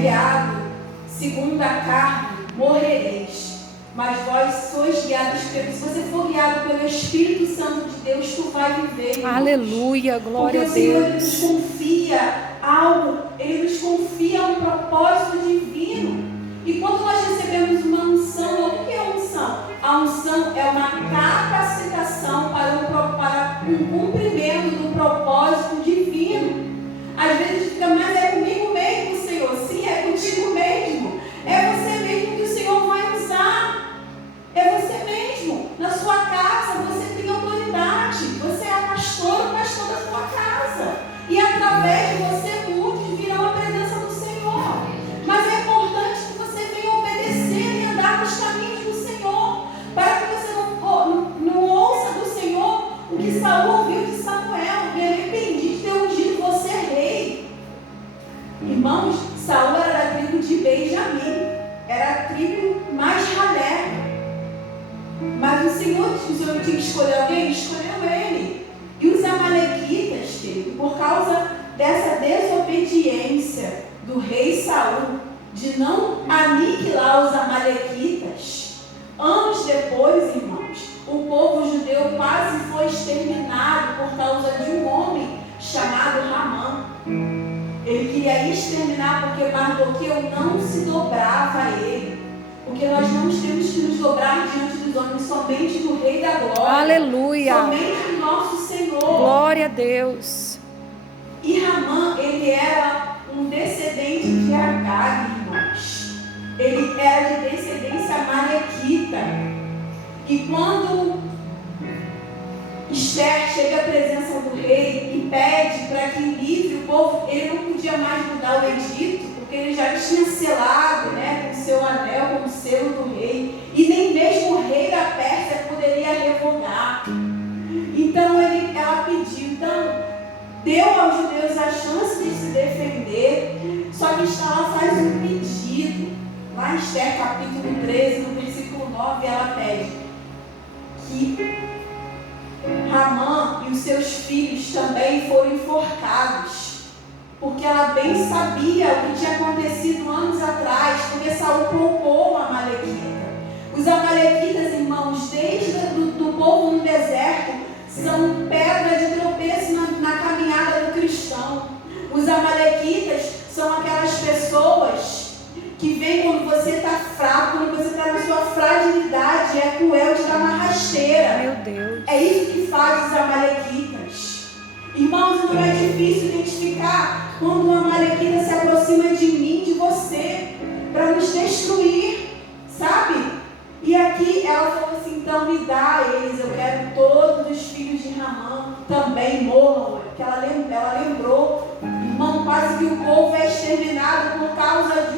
guiado segundo a carne, morrereis. Mas vós sois guiados pelo... Se você for guiado pelo Espírito Santo de Deus, tu vai viver, irmãos. Aleluia, glória a Deus. Porque o Senhor, Ele nos confia algo, Ele nos confia um propósito divino. E quando nós recebemos uma unção, o que é unção? A unção é uma capacitação para um cumprimento do propósito divino. Às vezes fica, mas é comigo mesmo, Senhor. Sim, é contigo mesmo. É você mesmo que o Senhor vai usar. É você mesmo. Na sua casa você tem autoridade. Você é a pastora ou pastor da sua casa. E através de você muitos virão a presença do Senhor. Mas é importante que você venha obedecer e andar nos caminhos do Senhor. Para que você não ouça do Senhor o que Saul ouviu de Samuel. Me arrependi de ter ungido você rei. Irmãos, Saul era da tribo de Benjamim. Era a tribo mais ralé. Mas o Senhor tinha que escolher alguém, escolheu ele. E os amalequitas, querido, por causa dessa desobediência do rei Saul, de não aniquilar os amalequitas, anos depois, irmãos, o povo judeu quase foi exterminado por causa de um homem chamado Ramã. Ele queria exterminar porque Mardoqueu não se dobrava a ele. Porque nós não temos que nos dobrar diante dos homens, somente do Rei da Glória. Aleluia. Somente do nosso Senhor. Glória a Deus. E Ramã, ele era um descendente de Agar, irmãos. Ele era de descendência amalequita. E quando Esther chega à presença do rei e pede para que livre o povo, ele não podia mais mudar o edito, porque ele já tinha selado, né, com seu anel, com o selo do rei, e nem mesmo o rei da Pérsia poderia revogar. Então ela pediu, então deu aos judeus a chance de se defender, só que ela faz um pedido. Lá em Esther capítulo 13, no versículo 9, ela pede que Ramã e os seus filhos também foram enforcados, porque ela bem sabia o que tinha acontecido anos atrás, porque Saul poupou a amalequita. Os amalequitas, irmãos, desde do povo no deserto, são pedra de tropeço na caminhada do cristão. Os amalequitas são aquelas pessoas que vêm quando você está fraco, quando você está na sua fragilidade, é cruel, te dá uma rasteira. Meu Deus. É isso que faz os amalequitas. Irmãos, não é difícil identificar quando uma amalequita se aproxima de mim, de você, para nos destruir, sabe? E aqui ela falou assim, então me dá a eles, eu quero todos os filhos de Ramã também morram. Porque ela lembrou, irmão, quase que o povo é exterminado por causa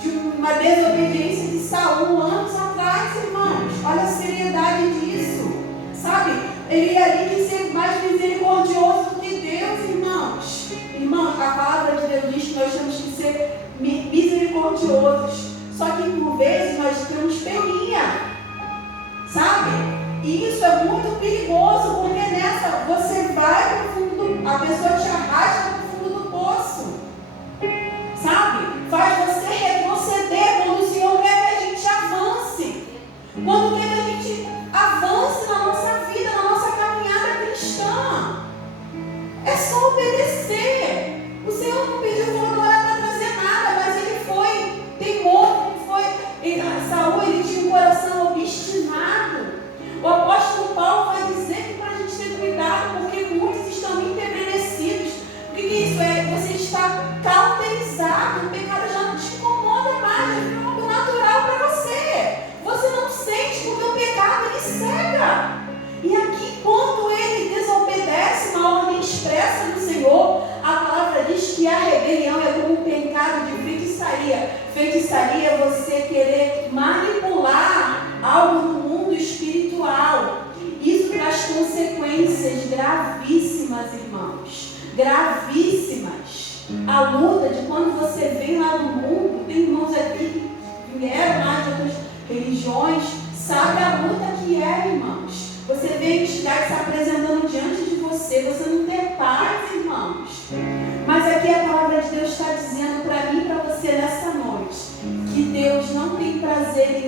de uma desobediência de Saul anos atrás, irmãos. Olha a seriedade disso, sabe? Ele ali quis ser mais misericordioso do que Deus, irmãos. Irmãos, a palavra de Deus diz que nós temos que ser misericordiosos. Só que por vezes nós temos peninha, sabe? E isso é muito perigoso, porque nessa você vai para o fundo, a pessoa te arrasta para o fundo do poço, sabe? Faz você retroceder quando o Senhor quer que a gente avance. Quando quer que a gente avance na nossa vida, na nossa caminhada cristã. É só obedecer. O Senhor não pediu, não era para trazer nada, mas ele foi teimoso, Saul, ele tinha um coração obstinado. O apóstolo Paulo vai dizer que para a gente ter cuidado, porque muitos estão entebrecidos. O que isso é? Você está cauterizado, o pecado já não te incomoda mais, é algo natural para você. Você não sente porque o pecado ele cega. E aqui, quando ele desobedece uma ordem expressa do Senhor, a palavra diz que a rebelião é como um pecado de feitiçaria. Feitiçaria é você querer manipular algo no mundo espiritual. Isso traz consequências gravíssimas, irmãos. Gravíssimas. A luta de quando você vem lá no mundo, tem irmãos aqui que vieram lá de outras religiões, sabe a luta que é, irmãos. Você vê a entidade se apresentando diante de você, você não tem paz, irmãos. Mas aqui a palavra de Deus está dizendo para mim e para você nessa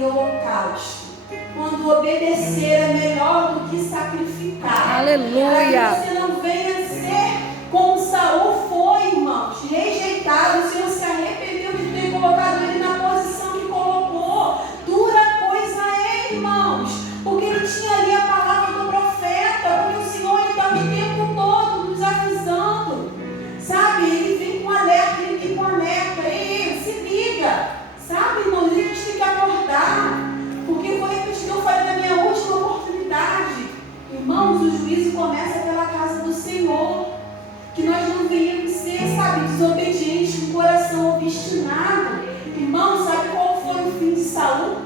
holocausto. Quando obedecer é melhor do que sacrificar. Aleluia. Para que você não venha ser como Saul foi, irmãos, rejeitado. O Senhor se arrependeu de ter colocado ele na posição que colocou. Dura coisa é, irmãos, porque ele tinha ali a palavra do profeta, porque o Senhor está o tempo todo nos avisando, sabe? Ele vem com alerta, ele vem com alerta. Ei, se liga, sabe, irmãos? A gente tem que acordar, porque foi isso que eu falei na minha última oportunidade. Irmãos, o juízo começa pela casa do Senhor. Que nós não venhamos ser, sabe, desobedientes, com o coração obstinado. Irmão, sabe qual foi o fim de Saul?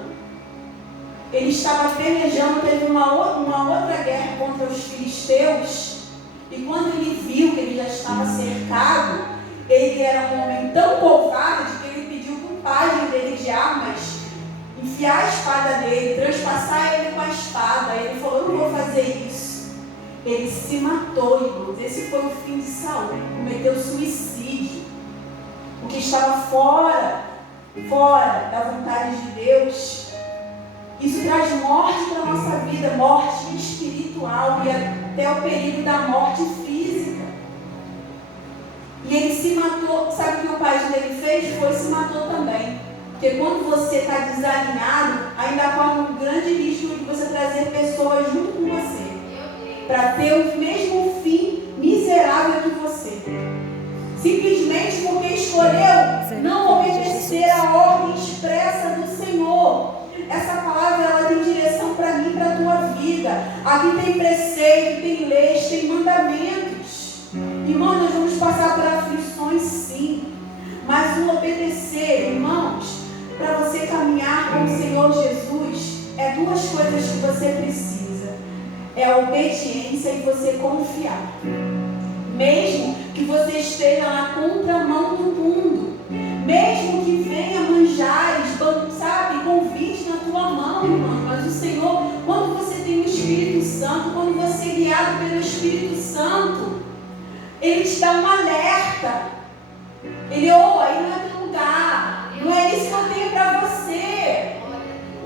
Ele estava pelejando, teve uma outra guerra contra os filisteus. E quando ele viu que ele já estava cercado, ele era um homem tão covarde que ele pediu para o pajem dele de armas enfiar a espada dele, transpassar ele com a espada. Ele falou: eu não vou fazer isso. Ele se matou, irmãos. Esse foi o fim de Saul. Cometeu suicídio. Porque estava fora da vontade de Deus. Isso traz morte para a nossa vida, morte espiritual e até o perigo da morte física. E ele se matou. Sabe o que o pai dele fez? Foi se matou também. Porque quando você está desalinhado, ainda corre um grande risco de você trazer pessoas junto com você, para ter o mesmo fim miserável que você. Simplesmente porque escolheu não obedecer a ordem expressa do Senhor. Essa palavra, ela tem direção para mim e para a tua vida. Aqui tem preceito, tem leis, tem mandamentos. Irmãos, nós vamos passar por aflições, sim. Mas o obedecer, irmãos, para você caminhar com o Senhor Jesus, é duas coisas que você precisa. É a obediência e você confiar. Mesmo que você esteja na contramão do mundo, mesmo que venha manjares, sabe, convite na tua mão, irmão, mas o Senhor, quando você tem o Espírito Santo, quando você é guiado pelo Espírito Santo, Ele te dá um alerta. Ele, aí não é teu lugar, não é isso que eu tenho para você.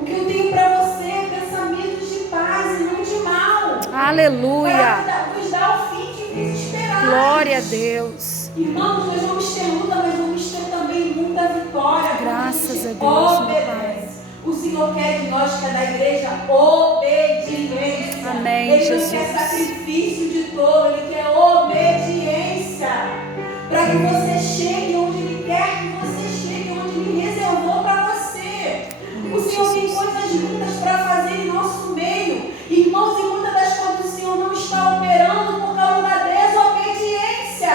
O que eu tenho para você é pensamentos de paz e não de mal. Aleluia. Para nos dar o fim que nos esperar. Glória a Deus. Irmãos, nós vamos ter luta, mas vamos ter também muita vitória. Graças a Deus, obedece. O Senhor quer de nós, que é da igreja, obediência. Amém, Ele Jesus. não quer sacrifício de tolo, Ele quer obediência. Para que você chegue onde Ele quer que você chegue, onde Ele reservou para você. O Senhor tem coisas lindas para fazer em nosso meio. Irmãos, e muitas das coisas o Senhor não está operando por causa da desobediência.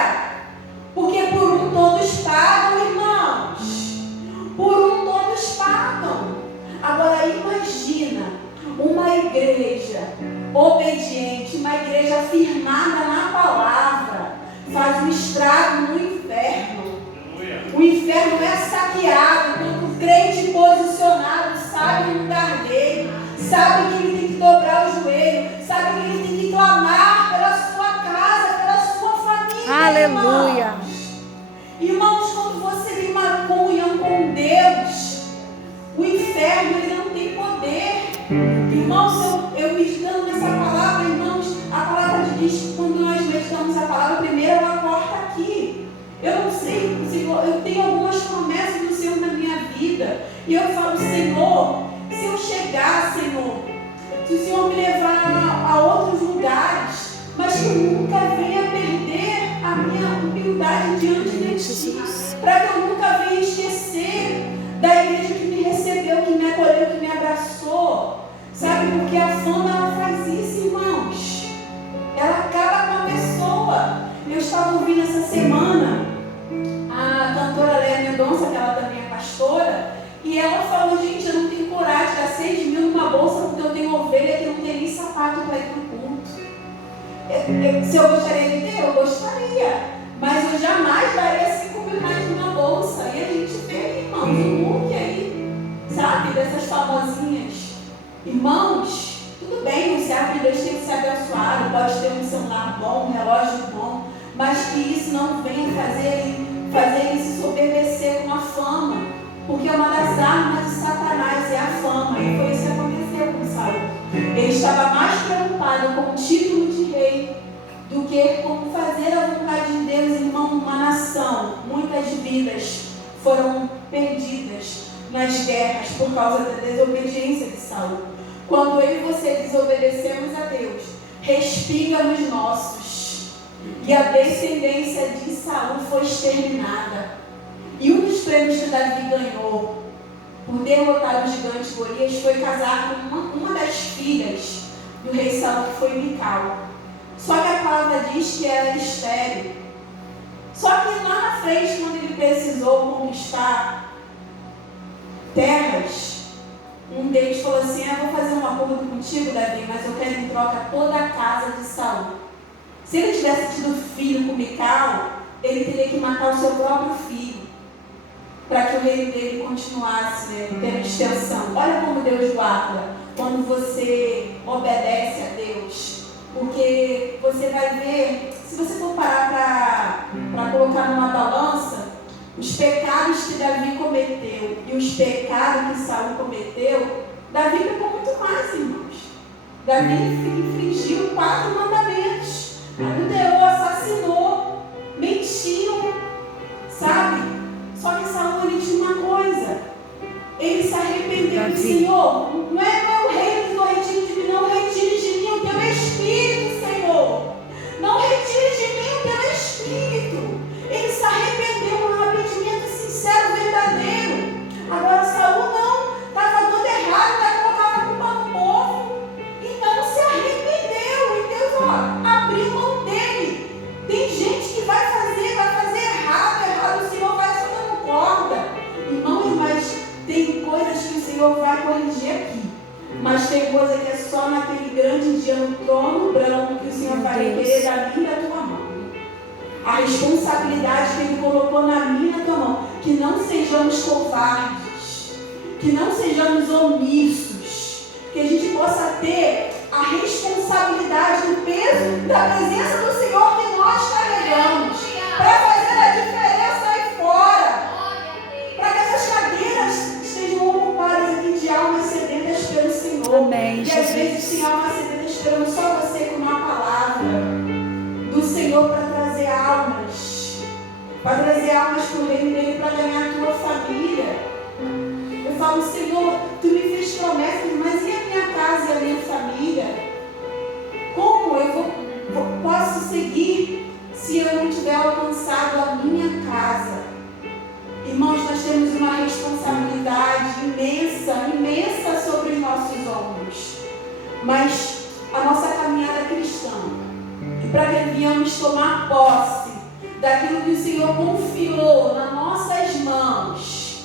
Porque por um todos pagam, irmãos. Por um todos pagam. Agora imagina uma igreja obediente, uma igreja firmada na palavra, faz um estrago no inferno. O inferno é saqueado quando o crente posicionado sabe o lugar dele, sabe que ele tem que dobrar o joelho, sabe que ele tem que clamar pela sua casa, pela sua família. Aleluia. Irmãos, quando você tem uma comunhão com Deus, o inferno ele não tem poder. Irmãos, eu meditando nessa palavra, irmãos, a palavra diz que quando nós meditamos a palavra, primeiro ela corta aqui. Eu não sei, Senhor, eu tenho algumas promessas do Senhor na minha vida. E eu falo, Senhor, se eu chegar, Senhor, se o Senhor me levar a outros lugares, mas que eu nunca venha perder a minha humildade diante de Ti, para que eu nunca venha esquecer da igreja que me recebeu, que me acolheu, que me abraçou. Sabe, porque a fama ela faz isso, irmãos. Ela acaba com a pessoa. Eu estava ouvindo essa semana a cantora Léa Mendonça, que ela também é pastora, e ela falou, gente, eu não tenho coragem de dar 6 mil numa bolsa porque eu tenho ovelha que não tem nem sapato para ir para o culto. Se eu gostaria de ter, eu gostaria, mas eu jamais daria 5 mil reais numa bolsa. E a gente vê, irmãos, um look aí, sabe, dessas famosinhas. Irmãos, tudo bem, o servo de Deus tem que ser abençoado, pode ter um celular bom, um relógio bom, mas que isso não venha fazer ele se soberbecer com a fama, porque uma das armas de Satanás é a fama. Ele estava mais preocupado com o título de rei do que com fazer a vontade de Deus. Irmão, uma nação, muitas vidas foram perdidas nas guerras por causa da desobediência de Saul. Quando eu e você desobedecemos a Deus, respinga nos nossos. E a descendência de Saul foi exterminada. E um dos prêmios que Davi ganhou por derrotar o gigante Golias foi casar com uma das filhas do rei Saul, que foi Mical. Só que a palavra diz que ela era estéril. Só que lá na frente, quando ele precisou conquistar terras, um deles falou assim: eu vou fazer um acordo contigo, Davi, mas eu quero em troca toda a casa de Saul. Se ele tivesse tido filho com Mical, ele teria que matar o seu próprio filho, para que o reino dele continuasse, tendo extensão. Olha como Deus guarda quando você obedece a Deus. Porque você vai ver, se você for parar para colocar numa balança, os pecados que Davi cometeu e os pecados que Saul cometeu, Davi pecou muito mais, irmãos. Davi infringiu 4 mandamentos. Adulterou, assassinou, mentiu, sabe? Só que Saul, ele tinha uma coisa. Ele se arrependeu do Senhor. Não é o rei que não retire de mim, não retire de mim o teu espírito, Senhor. Não retire de mim o teu espírito. Ele se arrependeu, um arrependimento sincero, verdadeiro. Agora Saul não, estava tudo errado, colocava a culpa no povo e não se arrependeu. E Deus, abriu mão dele. Tem gente que vai fazer errado, o Senhor vai só dando corda. Irmãos, mas tem coisas que o Senhor vai corrigir aqui. Mas tem coisa que é só naquele grande dia no trono branco que o Senhor vai querer da minha e da tua mão. A responsabilidade que Ele colocou na minha e na tua mão. Que não sejamos covardes, que não sejamos omissos, que a gente possa ter a responsabilidade do peso da presença do Senhor que nós carregamos, para fazer a diferença aí fora, para que essas cadeiras estejam ocupadas aqui de almas sedentas pelo Senhor. Amém, e Jesus. às vezes tem almas sedentas esperando só você com uma palavra do Senhor para trazer almas para o reino dele, para ganhar a tua família. Eu falo: Senhor, tu me fez promessas, mas e a minha casa e a minha família? Como eu posso seguir se eu não tiver alcançado a minha casa? Irmãos, nós temos uma responsabilidade imensa sobre os nossos ombros. Mas a nossa caminhada cristã, para que venhamos tomar posse daquilo que o Senhor confiou nas nossas mãos,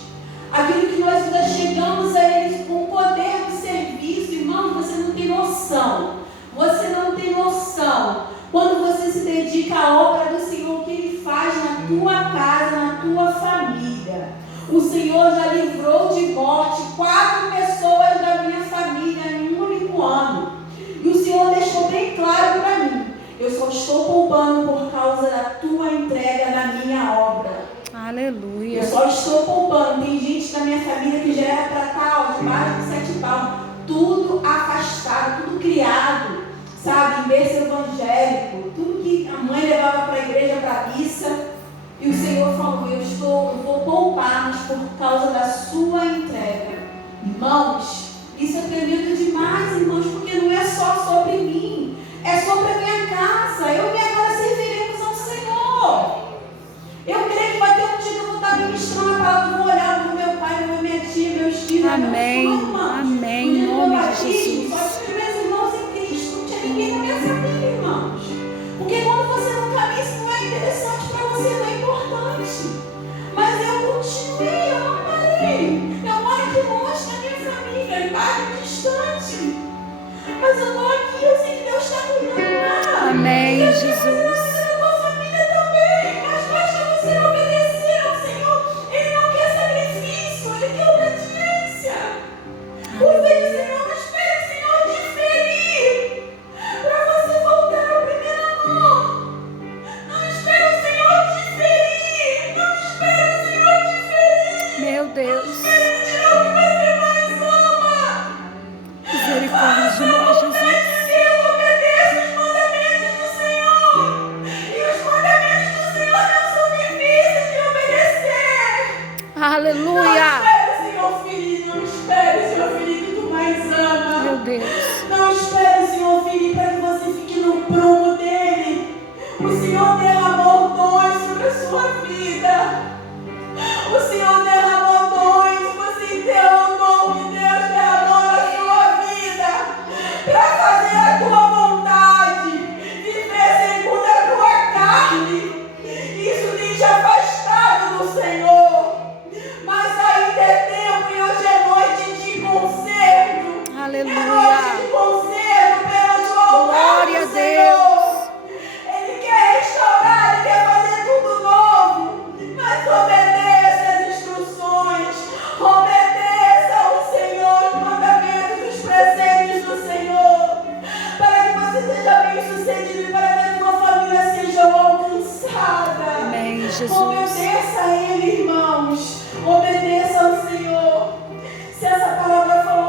aquilo que nós ainda chegamos a Ele com o poder do serviço. Irmão, você não tem noção. Você não tem noção. Quando você se dedica à obra do Senhor, o que Ele faz na tua casa, na tua família. O Senhor já livrou de morte 4 pessoas da minha família em um único ano. E o Senhor deixou bem claro para mim: eu só estou poupando por causa da tua entrega na minha obra. Aleluia. Eu só estou poupando. Tem gente da minha família que já era para estar debaixo de 7 palmos. Tudo afastado, tudo criado, sabe, em berço evangélico. Tudo que a mãe levava para a igreja, para a missa. E o Senhor falou: eu vou poupar, mas por causa da sua entrega. Irmãos, isso é tremendo demais, irmãos, porque não é só sobre mim. É sobre a minha casa. Eu e minha casa serviremos ao Senhor. Eu creio que vai ter um dia que eu vou estar ministrando a palavra, vou olhar para o meu pai, para minha tia, meus filhos, Amém. meus irmãos. Amém. No dia Em do meu nome de batismo, Jesus. só tinha meus irmãos em Cristo, não tinha ninguém na minha família, irmãos. Porque quando você não caminha, isso não é interessante para você, não é importante. Mas eu continuei, eu não parei. Eu moro aqui longe da minha família, em bairro distante. Mas eu estou aqui, eu sei que Deus está cuidando lá. Amém, Deus Jesus. está fazendo a tua família também. Mas basta você obedecer ao Senhor. Ele não quer sacrifício, Ele quer obediência. O filho do Senhor não espera o Senhor diferir para você voltar ao primeiro amor. Não espera o Senhor diferir. Não espera o Senhor diferir. Meu Deus. Ele tirar o que você mais ama. Misericórdia de nós, Jesus. Aleluia. Não espere, Senhor filho. Não espere, Senhor filho, que tu mais ama. Meu Deus. Não espere, Senhor filho, para que você fique no prumo dele. O Senhor derramou dons sobre a sua vida. O Senhor derramou dons. Você enterrou o dom que Deus derramou na sua vida para fazer a tua vontade, viver segundo a tua carne. Isso tem te afastado do Senhor. Mas ainda é tempo e hoje é noite de conserto. Aleluia. É noite de conserto perante o altar Glória a do Senhor. Deus. Ele quer restaurar, Ele quer fazer tudo novo. Mas obedeça as instruções. Obedeça ao Senhor, os mandamentos, os preceitos do Senhor. Para que você seja bem sucedido e para que a tua família seja alcançada. Amém, Jesus. Obedeça a Ele, irmãos. Obedeça ao Senhor. Se essa palavra falou